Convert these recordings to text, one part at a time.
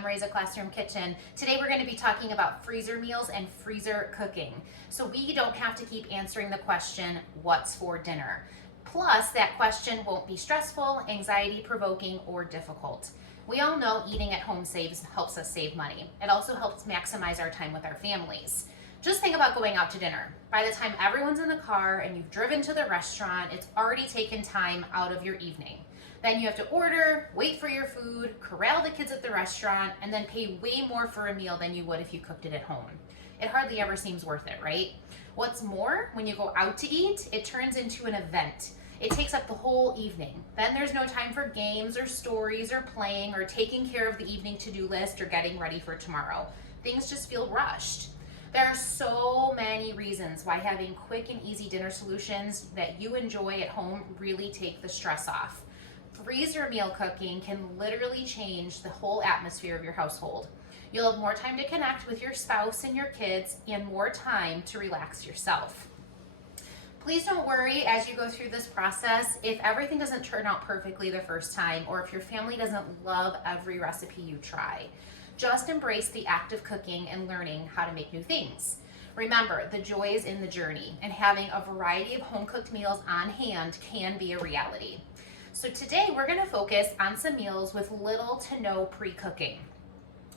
I'm Raisa Classroom Kitchen. Today we're going to be talking about freezer meals and freezer cooking. So we don't have to keep answering the question, what's for dinner? Plus, that question won't be stressful, anxiety provoking, or difficult. We all know eating at home helps us save money. It also helps maximize our time with our families. Just think about going out to dinner. By the time everyone's in the car and you've driven to the restaurant, it's already taken time out of your evening. Then you have to order, wait for your food, corral the kids at the restaurant, and then pay way more for a meal than you would if you cooked it at home. It hardly ever seems worth it, right? What's more, when you go out to eat, it turns into an event. It takes up the whole evening. Then there's no time for games or stories or playing or taking care of the evening to-do list or getting ready for tomorrow. Things just feel rushed. There are so many reasons why having quick and easy dinner solutions that you enjoy at home really take the stress off. Freezer meal cooking can literally change the whole atmosphere of your household. You'll have more time to connect with your spouse and your kids and more time to relax yourself. Please don't worry as you go through this process if everything doesn't turn out perfectly the first time or if your family doesn't love every recipe you try. Just embrace the act of cooking and learning how to make new things. Remember, the joy is in the journey, and having a variety of home-cooked meals on hand can be a reality. So today we're going to focus on some meals with little to no pre-cooking.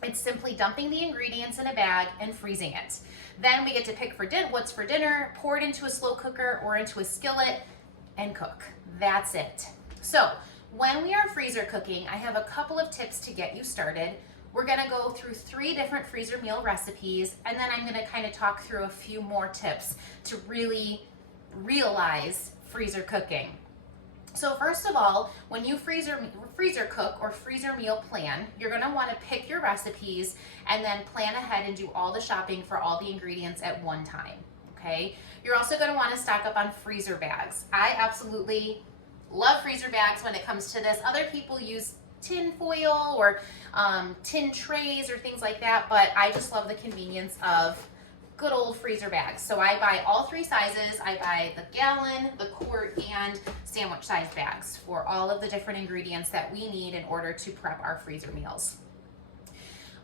It's simply dumping the ingredients in a bag and freezing it. Then we get to pick what's for dinner, pour it into a slow cooker or into a skillet, and cook. That's it. So when we are freezer cooking, I have a couple of tips to get you started. We're going to go through 3 different freezer meal recipes, and then I'm going to kind of talk through a few more tips to really realize freezer cooking. So first of all, when you freezer cook or freezer meal plan, you're going to want to pick your recipes and then plan ahead and do all the shopping for all the ingredients at one time, okay? You're also going to want to stock up on freezer bags. I absolutely love freezer bags when it comes to this. Other people use tin foil or tin trays or things like that, but I just love the convenience of good old freezer bags. So I buy all 3 sizes. I buy the gallon, the quart, and sandwich size bags for all of the different ingredients that we need in order to prep our freezer meals.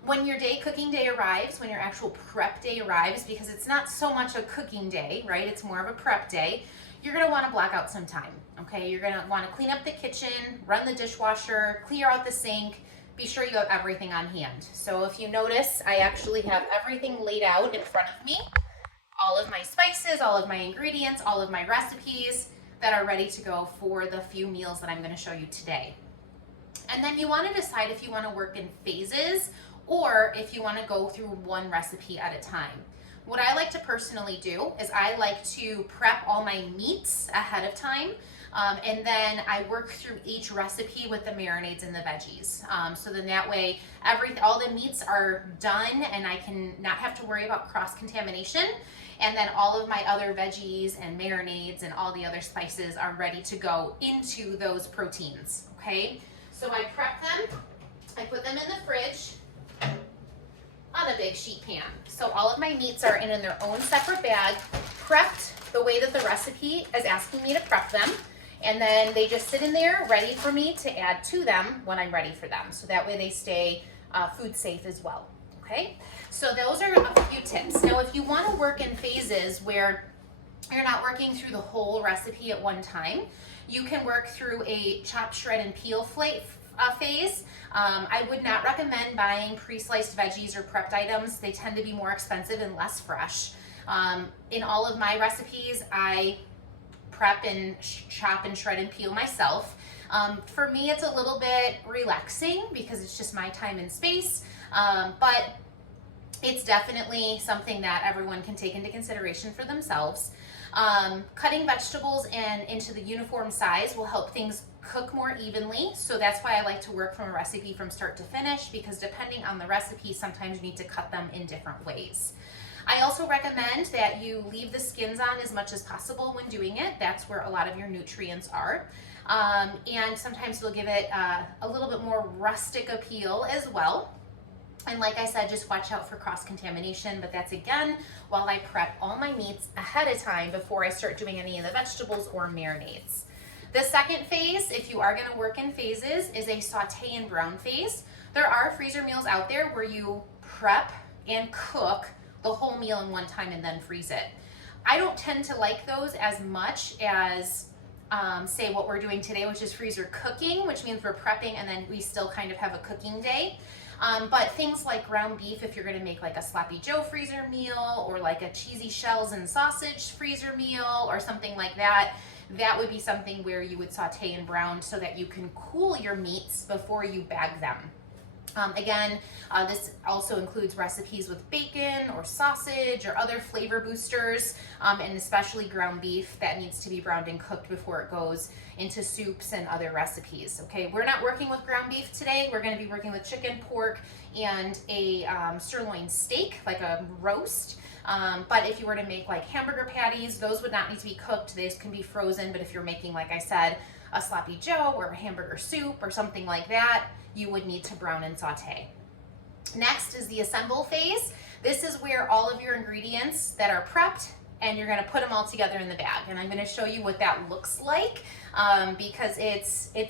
When your cooking day arrives, when your actual prep day arrives, because it's not so much a cooking day, right? It's more of a prep day. You're going to want to block out some time, okay? You're going to want to clean up the kitchen, run the dishwasher, clear out the sink. Be sure you have everything on hand. So if you notice, I actually have everything laid out in front of me. All of my spices, all of my ingredients, all of my recipes that are ready to go for the few meals that I'm going to show you today. And then you want to decide if you want to work in phases or if you want to go through one recipe at a time. What I like to personally do is I like to prep all my meats ahead of time. And then I work through each recipe with the marinades and the veggies. So then that way, all the meats are done and I can not have to worry about cross-contamination. And then all of my other veggies and marinades and all the other spices are ready to go into those proteins, okay? So I prep them, I put them in the fridge on a big sheet pan. So all of my meats are in their own separate bag, prepped the way that the recipe is asking me to prep them. And then they just sit in there ready for me to add to them when I'm ready for them. So that way they stay food safe as well, okay? So those are a few tips. Now, if you want to work in phases where you're not working through the whole recipe at one time, you can work through a chop, shred, and peel phase. I would not recommend buying pre-sliced veggies or prepped items. They tend to be more expensive and less fresh. In all of my recipes, I prep and chop and shred and peel myself. For me, it's a little bit relaxing because it's just my time and space, but it's definitely something that everyone can take into consideration for themselves. Cutting vegetables into the uniform size will help things cook more evenly, so that's why I like to work from a recipe from start to finish, because depending on the recipe, sometimes you need to cut them in different ways. I also recommend that you leave the skins on as much as possible when doing it. That's where a lot of your nutrients are. And sometimes you'll give it a little bit more rustic appeal as well. And like I said, just watch out for cross-contamination, but that's again while I prep all my meats ahead of time before I start doing any of the vegetables or marinades. The second phase, if you are going to work in phases, is a saute and brown phase. There are freezer meals out there where you prep and cook the whole meal in one time and then freeze it. I don't tend to like those as much as say what we're doing today, which is freezer cooking, which means we're prepping and then we still kind of have a cooking day. But things like ground beef, if you're gonna make like a Sloppy Joe freezer meal or like a cheesy shells and sausage freezer meal or something like that, that would be something where you would saute and brown so that you can cool your meats before you bag them. Again, this also includes recipes with bacon or sausage or other flavor boosters, and especially ground beef that needs to be browned and cooked before it goes into soups and other recipes. Okay, we're not working with ground beef today. We're going to be working with chicken, pork, and a sirloin steak, like a roast. But if you were to make like hamburger patties, those would not need to be cooked. These can be frozen. But if you're making, like I said, a Sloppy Joe or a hamburger soup or something like that, you would need to brown and saute. Next is the assemble phase. This is where all of your ingredients that are prepped and you're going to put them all together in the bag. And I'm going to show you what that looks like because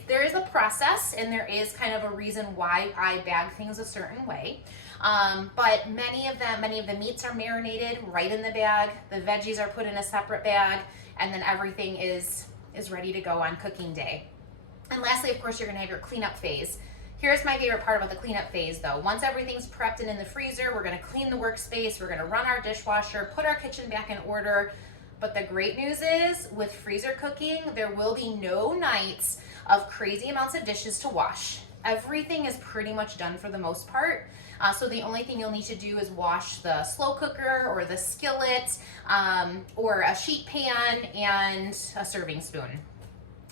there is a process and there is kind of a reason why I bag things a certain way. But many of the meats are marinated right in the bag. The veggies are put in a separate bag, and then everything is ready to go on cooking day. And lastly, of course, you're going to have your cleanup phase. Here's my favorite part about the cleanup phase though. Once everything's prepped and in the freezer, we're gonna clean the workspace, we're gonna run our dishwasher, put our kitchen back in order. But the great news is, with freezer cooking, there will be no nights of crazy amounts of dishes to wash. Everything is pretty much done for the most part. So the only thing you'll need to do is wash the slow cooker or the skillet or a sheet pan and a serving spoon.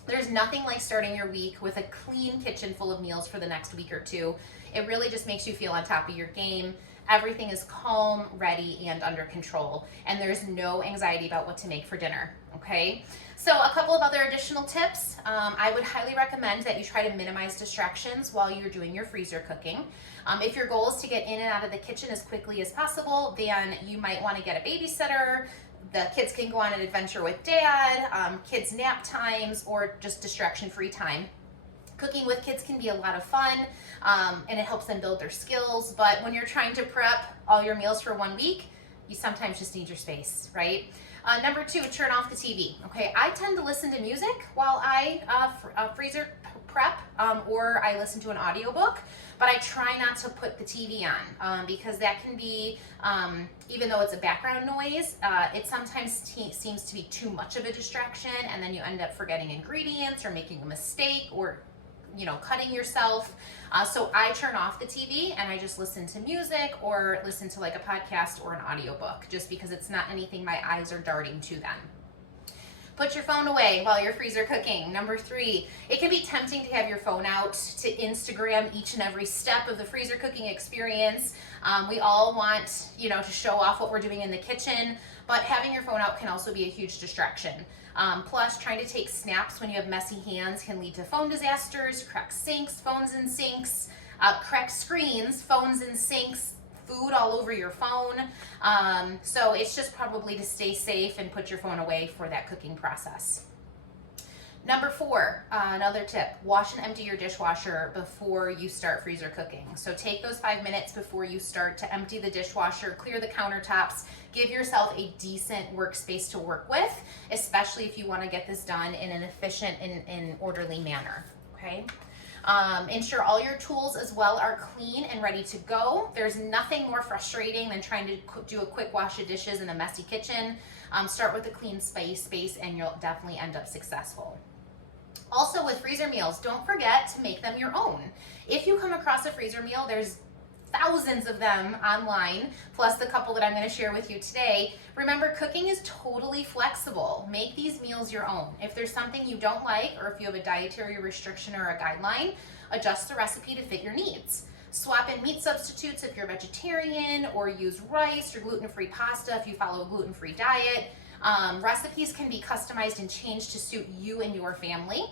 There's nothing like starting your week with a clean kitchen full of meals for the next week or two. It really just makes you feel on top of your game. Everything is calm, ready, and under control. And there's no anxiety about what to make for dinner, okay? So a couple of other additional tips. I would highly recommend that you try to minimize distractions while you're doing your freezer cooking. If your goal is to get in and out of the kitchen as quickly as possible, then you might want to get a babysitter. The kids can go on an adventure with dad, kids nap times, or just distraction-free time. Cooking with kids can be a lot of fun, and it helps them build their skills, but when you're trying to prep all your meals for 1 week, you sometimes just need your space, right? Number 2, turn off the TV, okay? I tend to listen to music while I freezer prep, or I listen to an audiobook, but I try not to put the TV on because that can be, even though it's a background noise, it sometimes seems to be too much of a distraction, and then you end up forgetting ingredients or making a mistake or cutting yourself. So I turn off the TV and I just listen to music or listen to like a podcast or an audiobook, just because it's not anything my eyes are darting to then. Put your phone away while you're freezer cooking. Number 3, it can be tempting to have your phone out to Instagram each and every step of the freezer cooking experience. We all want, to show off what we're doing in the kitchen, but having your phone out can also be a huge distraction. Plus, trying to take snaps when you have messy hands can lead to phone disasters, cracked sinks, phones in sinks, cracked screens, phones in sinks, food all over your phone. So it's just probably to stay safe and put your phone away for that cooking process. Number 4, another tip, wash and empty your dishwasher before you start freezer cooking. So take those 5 minutes before you start to empty the dishwasher, clear the countertops, give yourself a decent workspace to work with, especially if you want to get this done in an efficient and orderly manner, okay? Ensure all your tools as well are clean and ready to go. There's nothing more frustrating than trying to do a quick wash of dishes in a messy kitchen. Start with a clean space and you'll definitely end up successful. Also with freezer meals, don't forget to make them your own. If you come across a freezer meal, there's thousands of them online, plus the couple that I'm going to share with you today. Remember, cooking is totally flexible. Make these meals your own. If there's something you don't like, or if you have a dietary restriction or a guideline, adjust the recipe to fit your needs. Swap in meat substitutes if you're vegetarian, or use rice or gluten-free pasta if you follow a gluten-free diet. Recipes can be customized and changed to suit you and your family.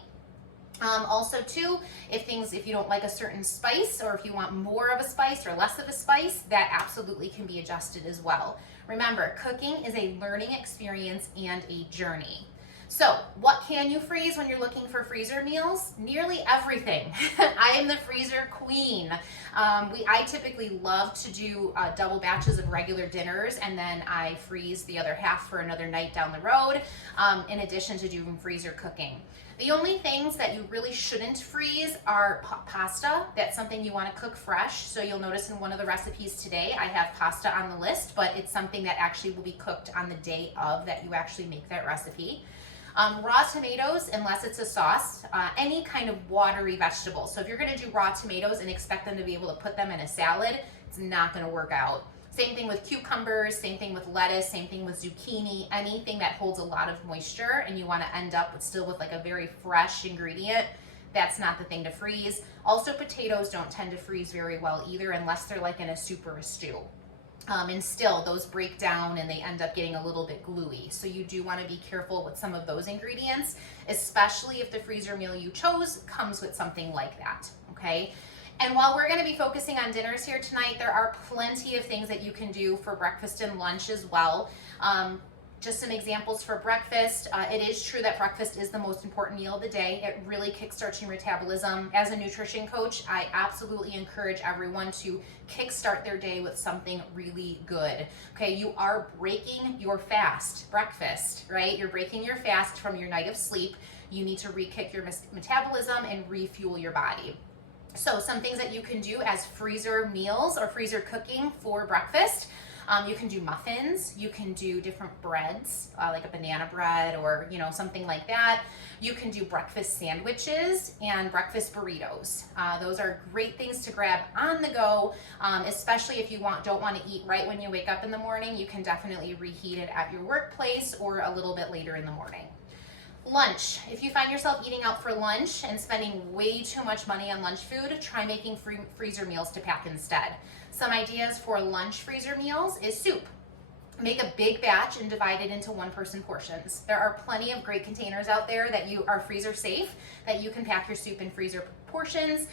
Also too, if you don't like a certain spice, or if you want more of a spice or less of a spice, that absolutely can be adjusted as well. Remember, cooking is a learning experience and a journey. So what can you freeze when you're looking for freezer meals? Nearly everything. I am the freezer queen. I typically love to do double batches of regular dinners, and then I freeze the other half for another night down the road, in addition to doing freezer cooking. The only things that you really shouldn't freeze are pasta. That's something you want to cook fresh. So you'll notice in one of the recipes today, I have pasta on the list, but it's something that actually will be cooked on the day of that you actually make that recipe. Raw tomatoes, unless it's a sauce, any kind of watery vegetable. So if you're gonna do raw tomatoes and expect them to be able to put them in a salad, it's not gonna work out. Same thing with cucumbers, same thing with lettuce, same thing with zucchini, anything that holds a lot of moisture and you wanna end up still with like a very fresh ingredient, that's not the thing to freeze. Also, potatoes don't tend to freeze very well either unless they're like in a soup or a stew. And still, those break down and they end up getting a little bit gluey. So you do want to be careful with some of those ingredients, especially if the freezer meal you chose comes with something like that, okay? And while we're going to be focusing on dinners here tonight, there are plenty of things that you can do for breakfast and lunch as well. Just some examples for breakfast. It is true that breakfast is the most important meal of the day. It really kickstarts your metabolism. As a nutrition coach, I absolutely encourage everyone to kickstart their day with something really good. Okay, you are breaking your fast, breakfast, right? You're breaking your fast from your night of sleep. You need to re-kick your metabolism and refuel your body. So some things that you can do as freezer meals or freezer cooking for breakfast. You can do muffins, you can do different breads, like a banana bread or, you know, something like that. You can do breakfast sandwiches and breakfast burritos. Those are great things to grab on the go, especially if you don't want to eat right when you wake up in the morning. You can definitely reheat it at your workplace or a little bit later in the morning. Lunch. If you find yourself eating out for lunch and spending way too much money on lunch food, try making freezer meals to pack instead. Some ideas for lunch freezer meals is soup. Make a big batch and divide it into one-person portions. There are plenty of great containers out there that you are freezer safe, that you can pack your soup in freezer portions.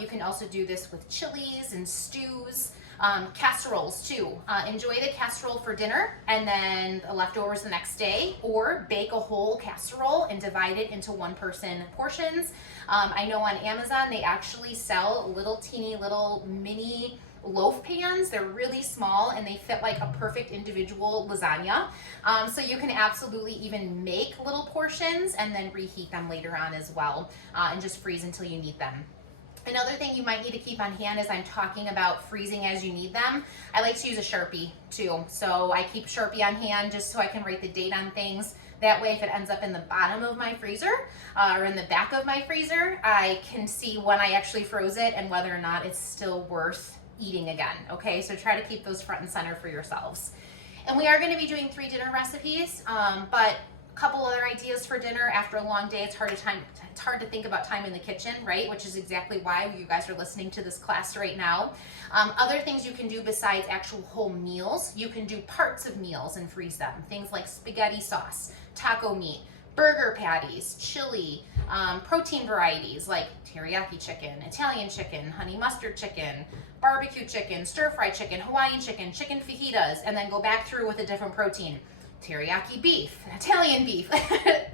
You can also do this with chilies and stews. Casseroles too. Enjoy the casserole for dinner and then the leftovers the next day, or bake a whole casserole and divide it into one-person portions. I know on Amazon they actually sell little teeny little mini loaf pans. They're really small and they fit like a perfect individual lasagna. So you can absolutely even make little portions and then reheat them later on as well, and just freeze until you need them. Another thing you might need to keep on hand as I'm talking about freezing as you need them, I like to use a Sharpie too. So I keep Sharpie on hand just so I can write the date on things. That way if it ends up in the bottom of my freezer or in the back of my freezer, I can see when I actually froze it and whether or not it's still worth eating again, okay? So try to keep those front and center for yourselves. And we are gonna be doing 3 dinner recipes, but a couple other ideas for dinner. After a long day, it's hard to think about time in the kitchen, right? Which is exactly why you guys are listening to this class right now. Other things you can do besides actual whole meals, you can do parts of meals and freeze them. Things like spaghetti sauce, taco meat, burger patties, chili, protein varieties like teriyaki chicken, Italian chicken, honey mustard chicken, barbecue chicken, stir-fry chicken, Hawaiian chicken, chicken fajitas, and then go back through with a different protein. Teriyaki beef, Italian beef.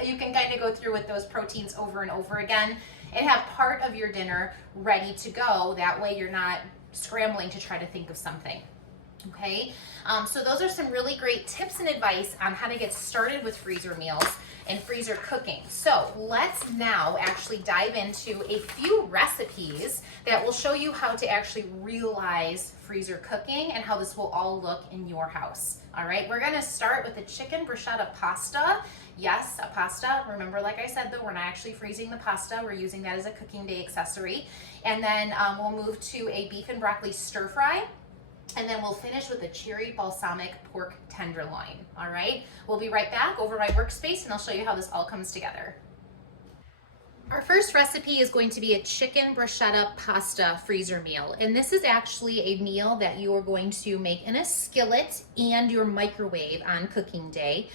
You can kind of go through with those proteins over and over again and have part of your dinner ready to go. That way you're not scrambling to try to think of something. Okay, so those are some really great tips and advice on how to get started with freezer meals and freezer cooking. So let's now actually dive into a few recipes that will show you how to actually realize freezer cooking and how this will all look in your house. All right, we're gonna start with the chicken bruschetta pasta. Yes, a pasta. Remember, like I said, though, we're not actually freezing the pasta. We're using that as a cooking day accessory. And then we'll move to a beef and broccoli stir fry. And then we'll finish with a cherry balsamic pork tenderloin. All right, we'll be right back over my workspace and I'll show you how this all comes together. Our first recipe is going to be a chicken bruschetta pasta freezer meal. And this is actually a meal that you are going to make in a skillet and your microwave on cooking day.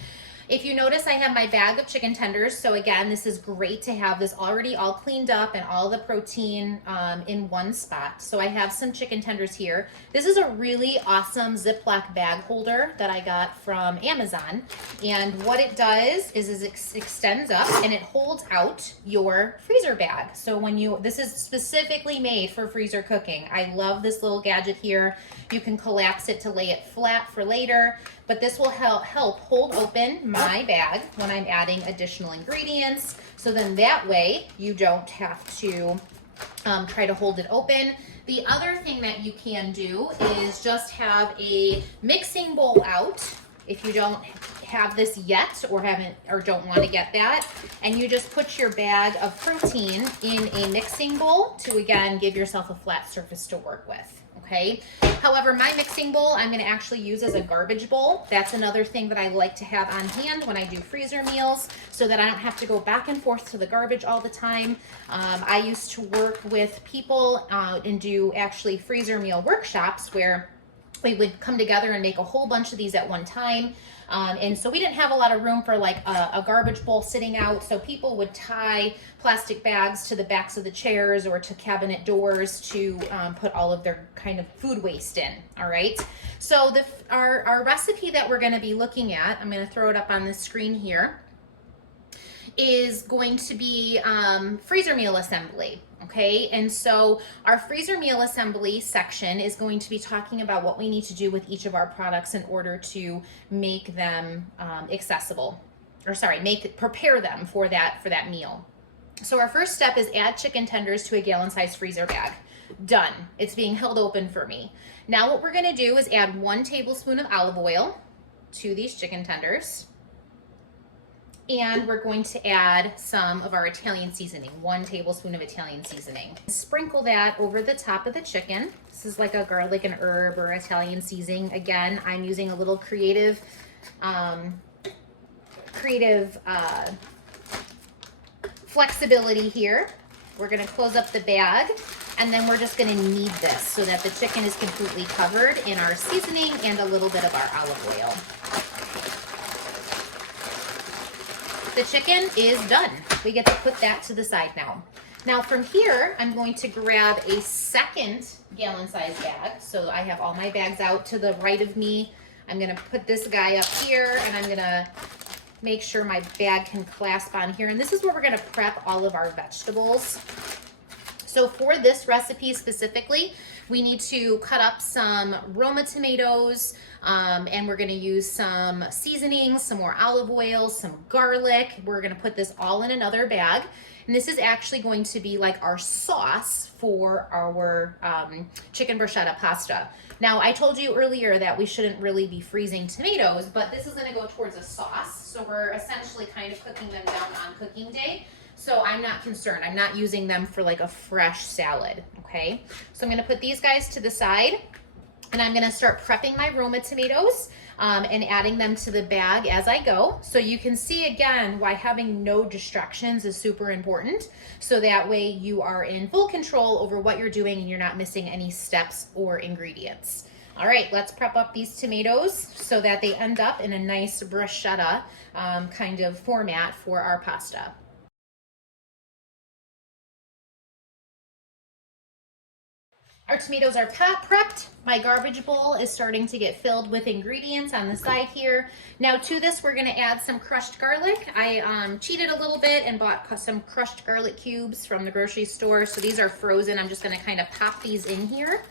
If you notice, I have my bag of chicken tenders. So again, this is great to have this already all cleaned up and all the protein in one spot. So I have some chicken tenders here. This is a really awesome Ziploc bag holder that I got from Amazon. And what it does is it extends up and it holds out your freezer bag. So this is specifically made for freezer cooking. I love this little gadget here. You can collapse it to lay it flat for later, but this will help hold open my bag when I'm adding additional ingredients. So then that way you don't have to try to hold it open. The other thing that you can do is just have a mixing bowl out if you don't have this yet or don't want to get that, and you just put your bag of protein in a mixing bowl to again give yourself a flat surface to work with. Okay. However, my mixing bowl I'm going to actually use as a garbage bowl. That's another thing that I like to have on hand when I do freezer meals so that I don't have to go back and forth to the garbage all the time. I used to work with people and do actually freezer meal workshops where we would come together and make a whole bunch of these at one time. And so we didn't have a lot of room for like a garbage bowl sitting out. So people would tie plastic bags to the backs of the chairs or to cabinet doors to put all of their kind of food waste in. All right. So our recipe that we're going to be looking at, I'm going to throw it up on the screen here, is going to be freezer meal assembly. Okay, and so our freezer meal assembly section is going to be talking about what we need to do with each of our products in order to make them prepare them for that meal. So our first step is add chicken tenders to a gallon-sized freezer bag. Done. It's being held open for me. Now what we're going to do is add 1 tablespoon of olive oil to these chicken tenders. And we're going to add some of our Italian seasoning, 1 tablespoon of Italian seasoning. Sprinkle that over the top of the chicken. This is like a garlic and herb or Italian seasoning. Again, I'm using a little creative flexibility here. We're gonna close up the bag and then we're just gonna knead this so that the chicken is completely covered in our seasoning and a little bit of our olive oil. The chicken is done. We get to put that to the side now. Now from here, I'm going to grab a second gallon-sized bag. So I have all my bags out to the right of me. I'm gonna put this guy up here and I'm gonna make sure my bag can clasp on here. And this is where we're gonna prep all of our vegetables. So for this recipe specifically, we need to cut up some Roma tomatoes, and we're gonna use some seasonings, some more olive oil, some garlic. We're gonna put this all in another bag. And this is actually going to be like our sauce for our chicken bruschetta pasta. Now, I told you earlier that we shouldn't really be freezing tomatoes, but this is gonna go towards a sauce. So we're essentially kind of cooking them down on cooking day. So I'm not concerned. I'm not using them for like a fresh salad, okay? So I'm gonna put these guys to the side and I'm gonna start prepping my Roma tomatoes and adding them to the bag as I go. So you can see again why having no distractions is super important. So that way you are in full control over what you're doing and you're not missing any steps or ingredients. All right, let's prep up these tomatoes so that they end up in a nice bruschetta kind of format for our pasta. Our tomatoes are prepped. My garbage bowl is starting to get filled with ingredients on the side here. Now to this, we're gonna add some crushed garlic. I cheated a little bit and bought some crushed garlic cubes from the grocery store. So these are frozen. I'm just gonna kind of pop these in here.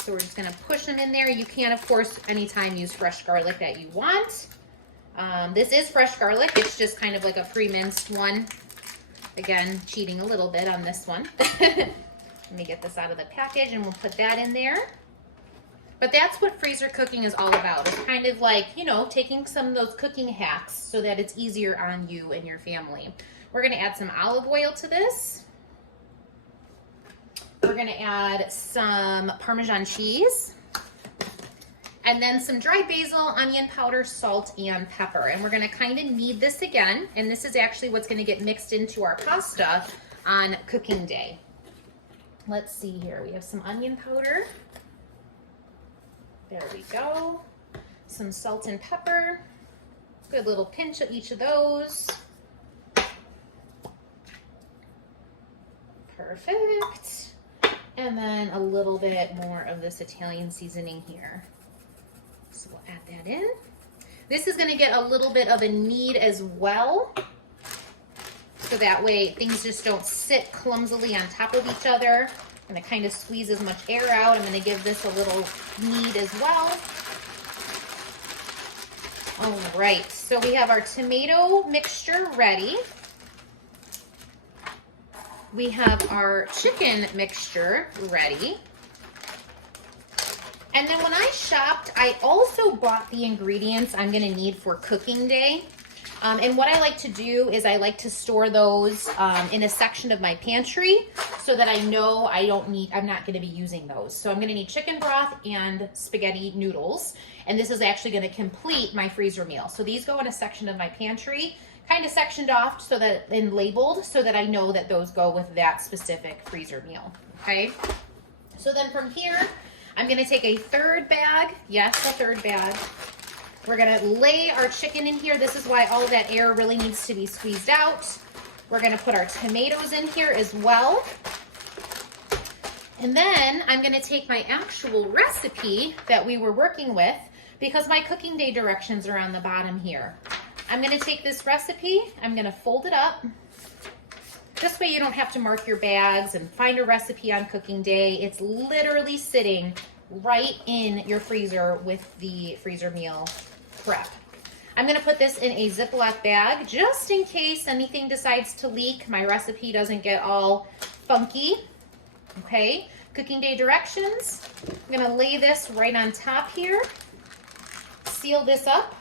So we're just gonna push them in there. You can, of course, anytime use fresh garlic that you want. This is fresh garlic. It's just kind of like a pre-minced one. Again, cheating a little bit on this one. Let me get this out of the package and we'll put that in there. But that's what freezer cooking is all about. It's kind of like, you know, taking some of those cooking hacks so that it's easier on you and your family. We're gonna add some olive oil to this. We're gonna add some Parmesan cheese. And then some dried basil, onion powder, salt, and pepper. And we're gonna kind of knead this again. And this is actually what's gonna get mixed into our pasta on cooking day. Let's see here, we have some onion powder. There we go. Some salt and pepper. Good little pinch of each of those. Perfect. And then a little bit more of this Italian seasoning here. So we'll add that in. This is gonna get a little bit of a knead as well. So that way things just don't sit clumsily on top of each other. I'm gonna kind of squeeze as much air out. I'm gonna give this a little knead as well. All right, so we have our tomato mixture ready. We have our chicken mixture ready. And then when I shopped, I also bought the ingredients I'm gonna need for cooking day. And what I like to do is I like to store those in a section of my pantry so that I know I'm not gonna be using those. So I'm gonna need chicken broth and spaghetti noodles. And this is actually gonna complete my freezer meal. So these go in a section of my pantry, kind of sectioned off so that and labeled so that I know that those go with that specific freezer meal, okay? So then from here, I'm gonna take a third bag, yes, a third bag. We're gonna lay our chicken in here. This is why all that air really needs to be squeezed out. We're gonna put our tomatoes in here as well. And then I'm gonna take my actual recipe that we were working with because my cooking day directions are on the bottom here. I'm gonna take this recipe, I'm gonna fold it up. This way you don't have to mark your bags and find a recipe on cooking day. It's literally sitting right in your freezer with the freezer meal prep. I'm gonna put this in a Ziploc bag just in case anything decides to leak. My recipe doesn't get all funky, okay? Cooking day directions. I'm gonna lay this right on top here, seal this up,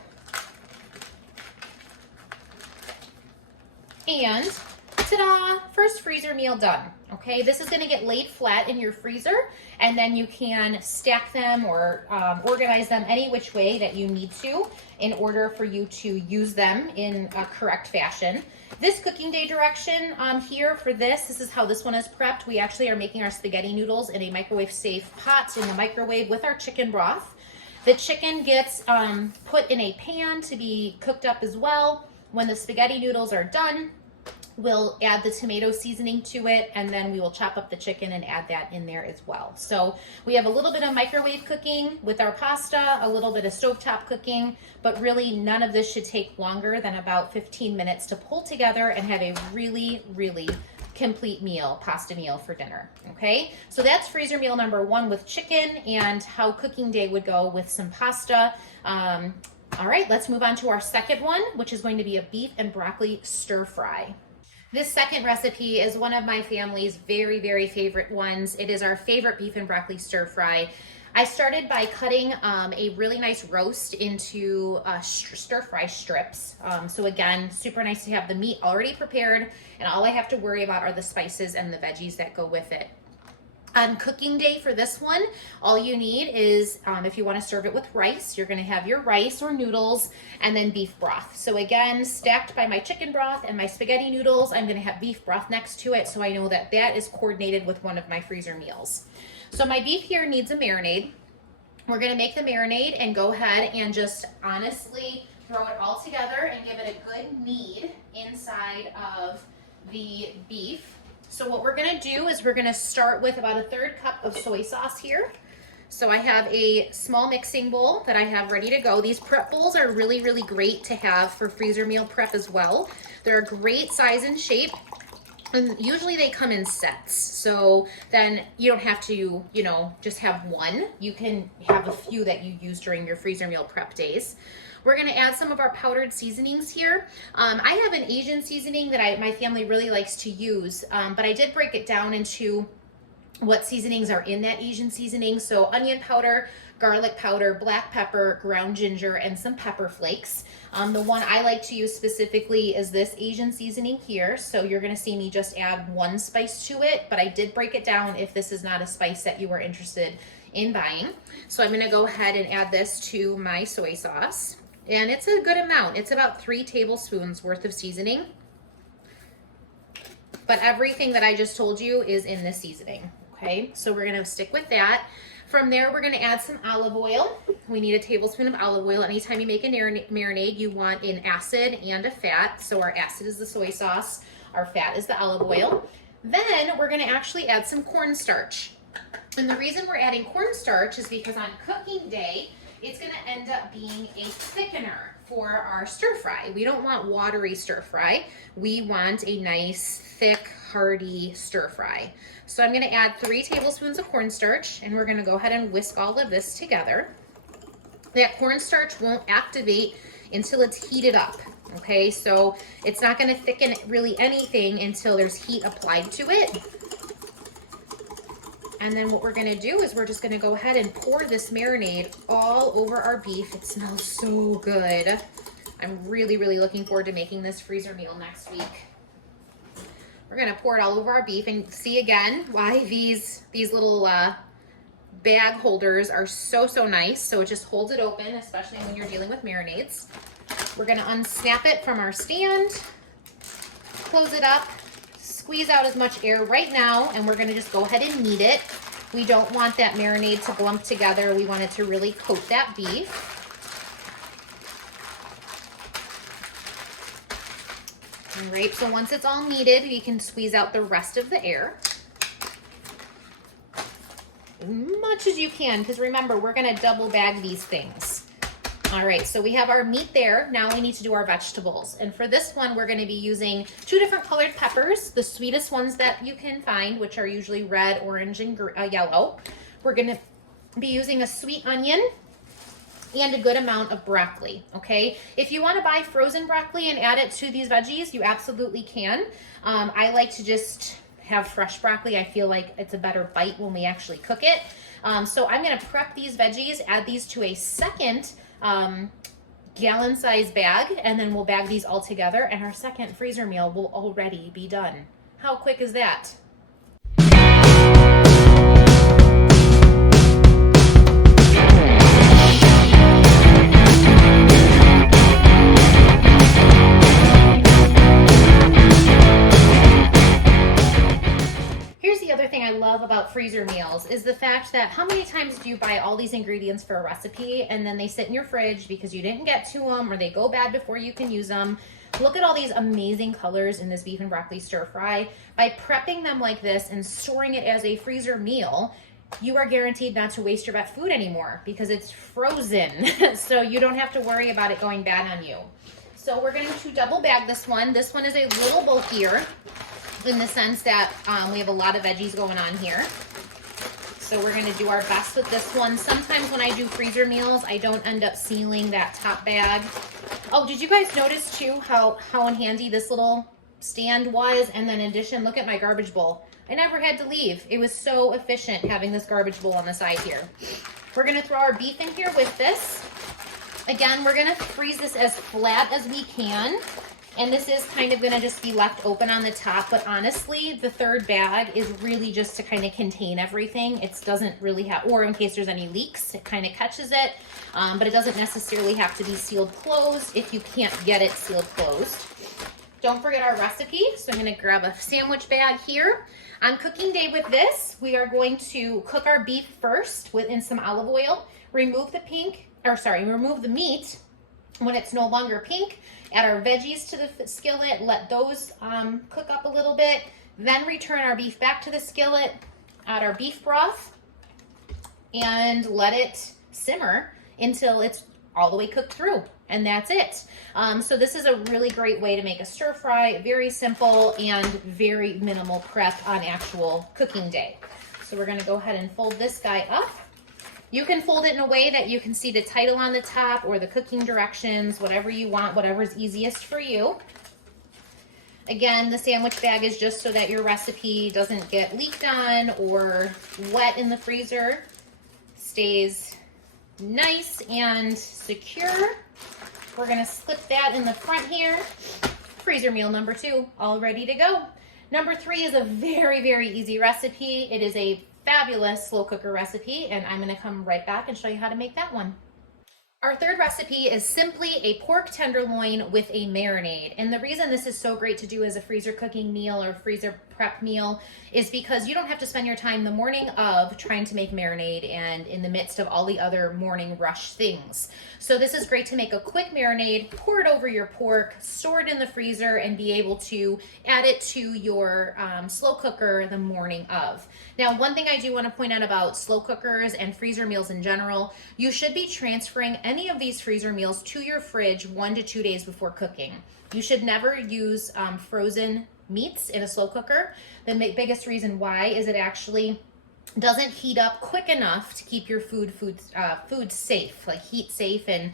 and ta-da, first freezer meal done, okay? This is gonna get laid flat in your freezer and then you can stack them or organize them any which way that you need to in order for you to use them in a correct fashion. This cooking day direction here for this is how this one is prepped. We actually are making our spaghetti noodles in a microwave safe pot in the microwave with our chicken broth. The chicken gets put in a pan to be cooked up as well. When the spaghetti noodles are done, we'll add the tomato seasoning to it, and then we will chop up the chicken and add that in there as well. So we have a little bit of microwave cooking with our pasta, a little bit of stovetop cooking, but really none of this should take longer than about 15 minutes to pull together and have a really, really complete meal, pasta meal for dinner, okay? So that's freezer meal number one with chicken and how cooking day would go with some pasta. All right, let's move on to our second one, which is going to be a beef and broccoli stir fry. This second recipe is one of my family's very, very favorite ones. It is our favorite beef and broccoli stir fry. I started by cutting a really nice roast into stir fry strips. So again, super nice to have the meat already prepared, and all I have to worry about are the spices and the veggies that go with it. On cooking day for this one, all you need is, if you want to serve it with rice, you're going to have your rice or noodles and then beef broth. So again, stacked by my chicken broth and my spaghetti noodles, I'm going to have beef broth next to it so I know that that is coordinated with one of my freezer meals. So my beef here needs a marinade. We're going to make the marinade and go ahead and just honestly throw it all together and give it a good knead inside of the beef. So what we're gonna do is we're gonna start with about a 1/3 cup of soy sauce here. So I have a small mixing bowl that I have ready to go. These prep bowls are really, really great to have for freezer meal prep as well. They're a great size and shape. And usually they come in sets. So then you don't have to, just have one. You can have a few that you use during your freezer meal prep days. We're gonna add some of our powdered seasonings here. I have an Asian seasoning that my family really likes to use, but I did break it down into what seasonings are in that Asian seasoning. So onion powder, garlic powder, black pepper, ground ginger, and some pepper flakes. The one I like to use specifically is this Asian seasoning here. So you're gonna see me just add one spice to it, but I did break it down if this is not a spice that you are interested in buying. So I'm gonna go ahead and add this to my soy sauce. And it's a good amount. It's about 3 tablespoons worth of seasoning. But everything that I just told you is in the seasoning, okay? So we're gonna stick with that. From there, we're gonna add some olive oil. We need a tablespoon of olive oil. Anytime you make a marinade, you want an acid and a fat. So our acid is the soy sauce, our fat is the olive oil. Then we're gonna actually add some cornstarch. And the reason we're adding cornstarch is because on cooking day, it's gonna end up being a thickener for our stir fry. We don't want watery stir fry. We want a nice, thick, hearty stir fry. So I'm gonna add 3 tablespoons of cornstarch, and we're gonna go ahead and whisk all of this together. That cornstarch won't activate until it's heated up, okay? So it's not gonna thicken really anything until there's heat applied to it. And then what we're gonna do is we're just gonna go ahead and pour this marinade all over our beef. It smells so good. I'm really, really looking forward to making this freezer meal next week. We're gonna pour it all over our beef, and see again why these little bag holders are so nice. So it just holds it open, especially when you're dealing with marinades. We're gonna unsnap it from our stand, close it up, squeeze out as much air right now, and we're gonna just go ahead and knead it. We don't want that marinade to glump together. We want it to really coat that beef. All right, so once it's all kneaded, we can squeeze out the rest of the air. As much as you can, because remember, we're gonna double bag these things. All right, so we have our meat there. Now we need to do our vegetables. And for this one, we're gonna be using 2 different colored peppers, the sweetest ones that you can find, which are usually red, orange, and yellow. We're gonna be using a sweet onion and a good amount of broccoli, okay? If you wanna buy frozen broccoli and add it to these veggies, you absolutely can. I like to just have fresh broccoli. I feel like it's a better bite when we actually cook it. So I'm gonna prep these veggies, add these to a second gallon size bag, and then we'll bag these all together, and our second freezer meal will already be done. How quick is that? Thing I love about freezer meals is the fact that how many times do you buy all these ingredients for a recipe and then they sit in your fridge because you didn't get to them, or they go bad before you can use them? Look at all these amazing colors in this beef and broccoli stir fry. By prepping them like this and storing it as a freezer meal, you are guaranteed not to waste your wet food anymore because it's frozen. So you don't have to worry about it going bad on you. So we're going to double bag this one. This one is a little bulkier in the sense that we have a lot of veggies going on here. So we're gonna do our best with this one. Sometimes when I do freezer meals, I don't end up sealing that top bag. Oh, did you guys notice too how handy this little stand was? And then in addition, look at my garbage bowl. I never had to leave. It was so efficient having this garbage bowl on the side here. We're gonna throw our beef in here with this. Again, we're gonna freeze this as flat as we can. And this is kind of gonna just be left open on the top, but honestly, the third bag is really just to kind of contain everything. It doesn't really have, or in case there's any leaks, it kind of catches it, but it doesn't necessarily have to be sealed closed if you can't get it sealed closed. Don't forget our recipe, so I'm gonna grab a sandwich bag here. On cooking day with this, we are going to cook our beef first in some olive oil, remove the meat when it's no longer pink, add our veggies to the skillet, let those cook up a little bit, then return our beef back to the skillet, add our beef broth, and let it simmer until it's all the way cooked through, and that's it. So this is a really great way to make a stir fry, very simple and very minimal prep on actual cooking day. So we're gonna go ahead and fold this guy up. You can fold it in a way that you can see the title on the top or the cooking directions, whatever you want, whatever's easiest for you. Again, the sandwich bag is just so that your recipe doesn't get leaked on or wet in the freezer. Stays nice and secure. We're gonna slip that in the front here. Freezer meal number 2, all ready to go. Number 3 is a very, very easy recipe. It is a fabulous slow cooker recipe, and I'm gonna come right back and show you how to make that one. Our third recipe is simply a pork tenderloin with a marinade. And the reason this is so great to do as a freezer cooking meal or freezer prep meal is because you don't have to spend your time the morning of trying to make marinade and in the midst of all the other morning rush things. So this is great to make a quick marinade, pour it over your pork, store it in the freezer, and be able to add it to your slow cooker the morning of. Now, one thing I do want to point out about slow cookers and freezer meals in general, you should be transferring any of these freezer meals to your fridge 1 to 2 days before cooking. You should never use frozen meats in a slow cooker. The biggest reason why is it actually doesn't heat up quick enough to keep your food safe, like heat safe and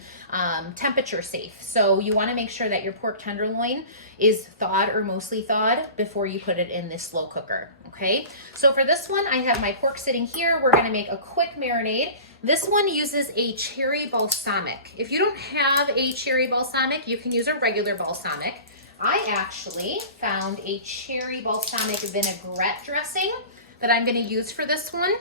temperature safe. So you want to make sure that your pork tenderloin is thawed or mostly thawed before you put it in this slow cooker. Okay, so for this one, I have my pork sitting here. We're going to make a quick marinade. This one uses a cherry balsamic. If you don't have a cherry balsamic, you can use a regular balsamic. I actually found a cherry balsamic vinaigrette dressing that I'm going to use for this one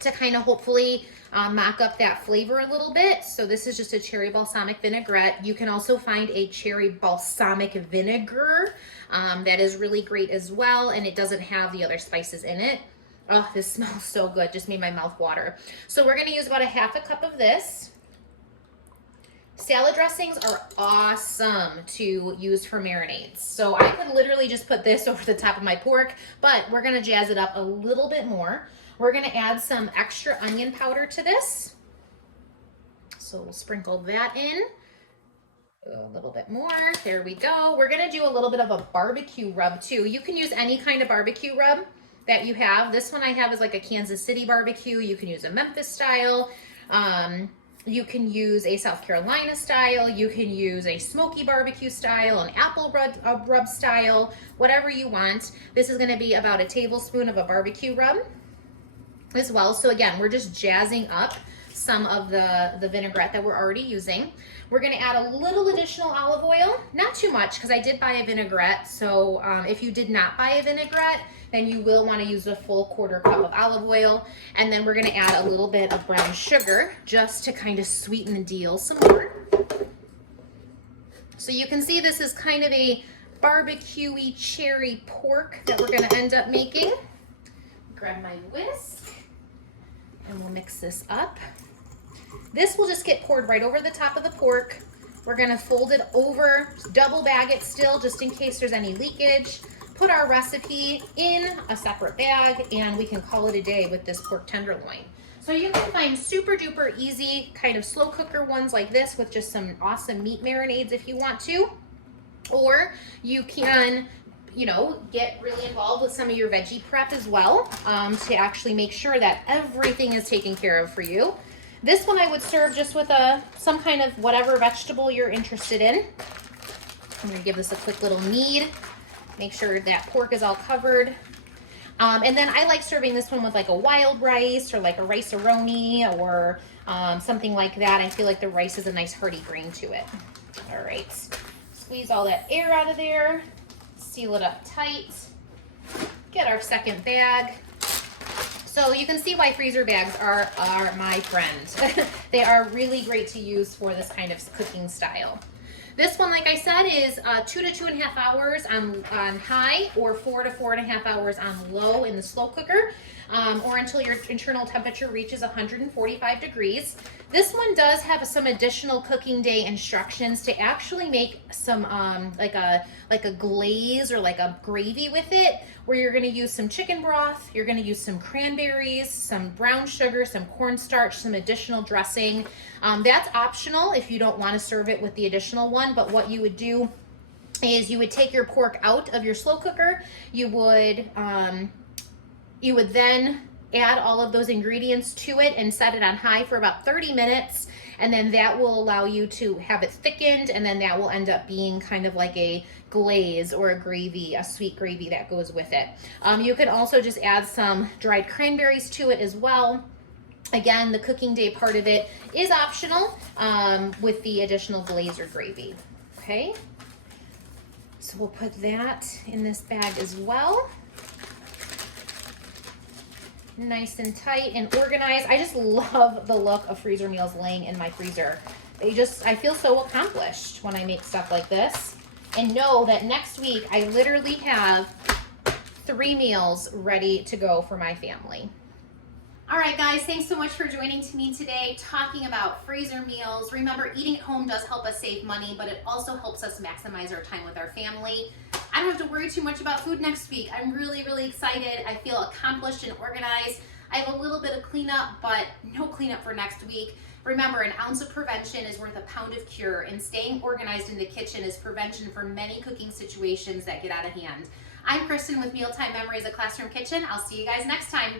to kind of hopefully mock up that flavor a little bit. So this is just a cherry balsamic vinaigrette. You can also find a cherry balsamic vinegar that is really great as well, and it doesn't have the other spices in it. Oh, this smells so good. Just made my mouth water. So we're going to use about a half a cup of this. Salad dressings are awesome to use for marinades. So I could literally just put this over the top of my pork, but we're going to jazz it up a little bit more. We're going to add some extra onion powder to this. So we'll sprinkle that in. A little bit more. There we go. We're going to do a little bit of a barbecue rub too. You can use any kind of barbecue rub that you have. This one I have is like a Kansas City barbecue. You can use a Memphis style. You can use a South Carolina style. You can use a smoky barbecue style, an apple rub style, whatever you want. This is going to be about a tablespoon of a barbecue rub as well. So again, we're just jazzing up some of the vinaigrette that we're already using. We're going to add a little additional olive oil, not too much because I did buy a vinaigrette. So if you did not buy a vinaigrette, then you will want to use a full quarter cup of olive oil. And then we're going to add a little bit of brown sugar just to kind of sweeten the deal some more. So you can see this is kind of a barbecue-y cherry pork that we're going to end up making. Grab my whisk and we'll mix this up. This will just get poured right over the top of the pork. We're going to fold it over, double bag it still just in case there's any leakage. Put our recipe in a separate bag and we can call it a day with this pork tenderloin. So you can find super duper easy kind of slow cooker ones like this with just some awesome meat marinades if you want to. Or you can, you know, get really involved with some of your veggie prep as well to actually make sure that everything is taken care of for you. This one I would serve just with some kind of whatever vegetable you're interested in. I'm going to give this a quick little knead. Make sure that pork is all covered. And then I like serving this one with like a wild rice or like a rice-a-roni or something like that. I feel like the rice is a nice hearty grain to it. All right, squeeze all that air out of there. Seal it up tight. Get our second bag. So you can see why freezer bags are my friend. They are really great to use for this kind of cooking style. This one, like I said, is 2 to 2.5 hours on high or 4 to 4.5 hours on low in the slow cooker, or until your internal temperature reaches 145 degrees. This one does have some additional cooking day instructions to actually make some like a glaze or like a gravy with it, where you're going to use some chicken broth, you're going to use some cranberries, some brown sugar, some cornstarch, some additional dressing. That's optional if you don't want to serve it with the additional one, but what you would do is you would take your pork out of your slow cooker. You would then add all of those ingredients to it and set it on high for about 30 minutes. And then that will allow you to have it thickened, and then that will end up being kind of like a glaze or a gravy, a sweet gravy that goes with it. You can also just add some dried cranberries to it as well. Again, the cooking day part of it is optional with the additional glaze or gravy. Okay, so we'll put that in this bag as well. Nice and tight and organized. I just love the look of freezer meals laying in my freezer. I feel so accomplished when I make stuff like this, and know that next week I literally have 3 meals ready to go for my family. All right, guys, thanks so much for joining me today talking about freezer meals. Remember, eating at home does help us save money, but it also helps us maximize our time with our family. I don't have to worry too much about food next week. I'm really, really excited. I feel accomplished and organized. I have a little bit of cleanup, but no cleanup for next week. Remember, an ounce of prevention is worth a pound of cure, and staying organized in the kitchen is prevention for many cooking situations that get out of hand. I'm Kristen with Mealtime Memories, A Classroom Kitchen. I'll see you guys next time.